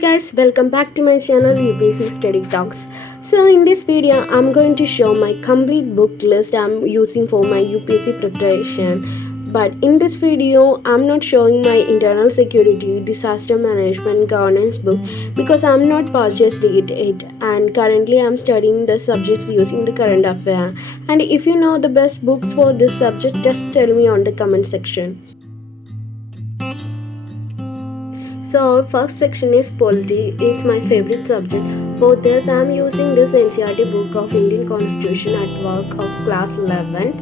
guys, welcome back to my channel UPSC Study Talks. So in this video I'm going to show my complete book list I'm using for my UPSC preparation. But in this video I'm not showing my internal security, disaster management, governance book because I'm not purchased it and currently I'm studying the subjects using the current affair. And if you know the best books for this subject, just tell me on the comment section. So first section is polity. It's my favorite subject. For this I am using this NCERT book of Indian Constitution at work of class 11th.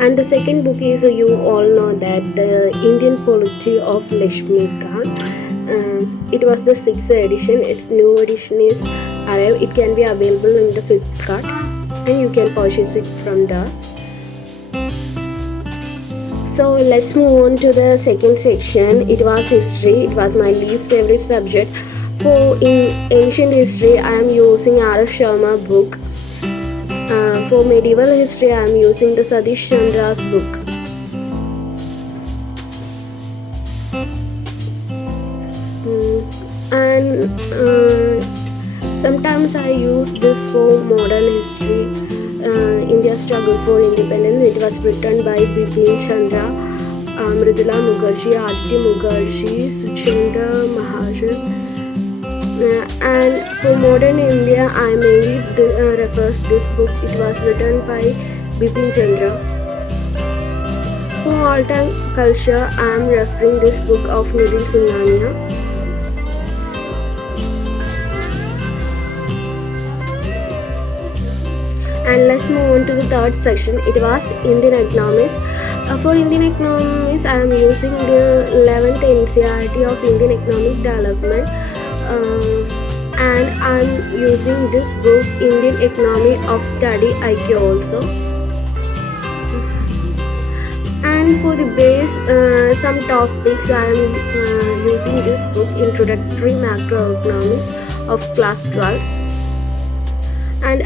And the second book is, you all know that, the Indian polity of Lakshmikant. It was the 6th edition. Its new edition is arrived. It can be available in the Flipkart and you can purchase it from there. So let's move on to the second section. It was history. It was my least favorite subject. For in ancient history, I am using R. F. Sharma book. For medieval history, I am using the Satish Chandra's book. And sometimes I use this for modern history. India's struggle for independence. It was written by Bipin Chandra, Mridula Mukherjee, Aditya Mukherjee, Suchandra Mahajan. And for modern India, I mainly refers this book. It was written by Bipin Chandra. For all-time culture, I am referring this book of Nidhi Singhania. And let's move on to the third section. It was Indian economics. For Indian economics, I am using the 11th NCERT of Indian economic development, and I am using this book Indian Economy of Study IQ also. And for the base, some topics I am using this book Introductory Macroeconomics of class 12. And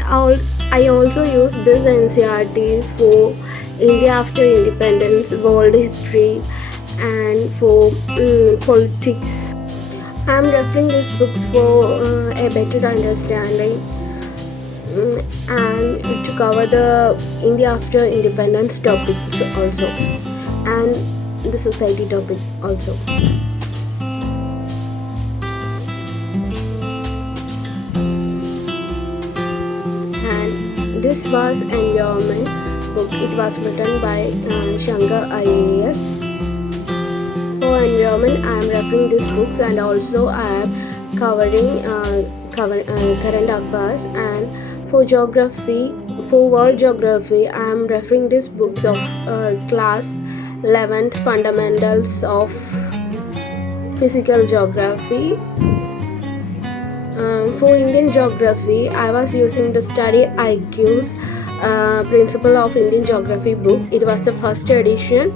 I also use this NCERTs for India after independence, world history, and for politics. I am referring these books for a better understanding and to cover the India after independence topics also, and the society topic also. This was environment book. It was written by Shankar IAS. For environment, I am referring these books, and also I am covering current affairs. And for geography, for world geography, I am referring these books of class 11th Fundamentals of Physical Geography. For Indian geography, I was using the Study IQ's Principle of Indian Geography book. It was the first edition.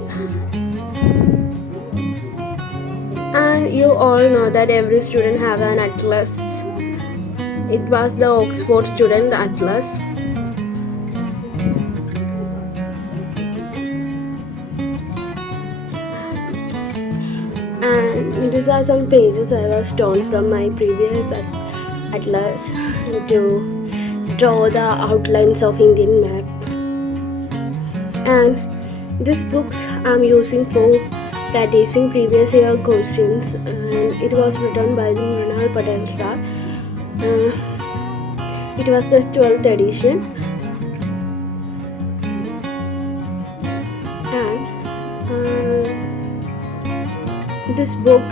And you all know that every student have an atlas. It was the Oxford Student Atlas. And these are some pages I was torn from my previous atlas to draw the outlines of Indian map. And these books I'm using for practicing previous year questions, and it was written by the Mrinal Patel sir. It was the 12th edition. And this book,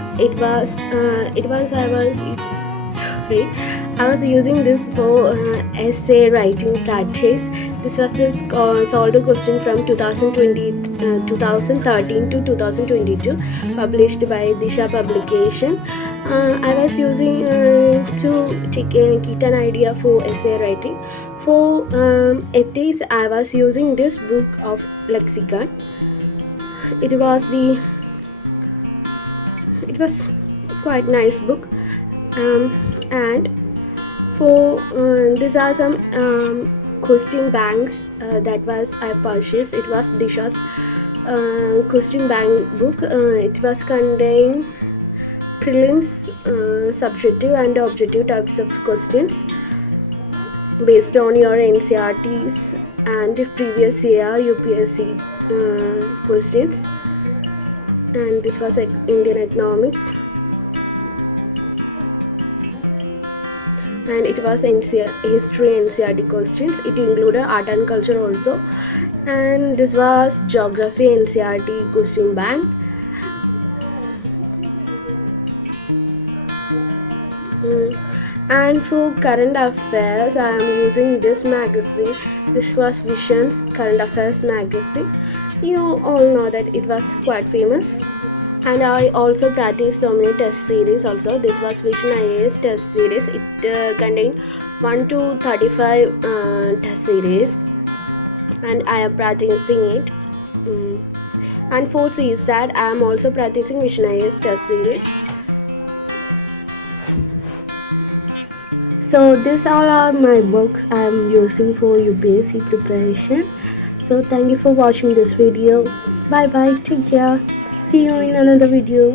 I was using this for essay writing practice. This was this solved question from 2013 to 2022, published by Disha publication. I was using to get an idea for essay writing. For ethics, I was using this book of Lakshmikant. It was quite nice book. And for these are some question banks that was I purchased. It was Disha's question bank book. It was contained prelims, subjective and objective types of questions based on your NCRTs and previous year UPSC questions. And this was Indian economics, and it was history NCRT questions. It included art and culture also. And this was geography NCRT question bank. And for current affairs, I am using this magazine. This was Vision's current affairs magazine. You all know that it was quite famous. And I also practiced so many test series also. This was Vision IAS test series. It contained 1 to 35 test series, and I am practicing it. And for CSAT, I am also practicing Vision IAS test series. So these all are my books I am using for UPSC preparation. So thank you for watching this video. Bye bye, take care. See you in another video.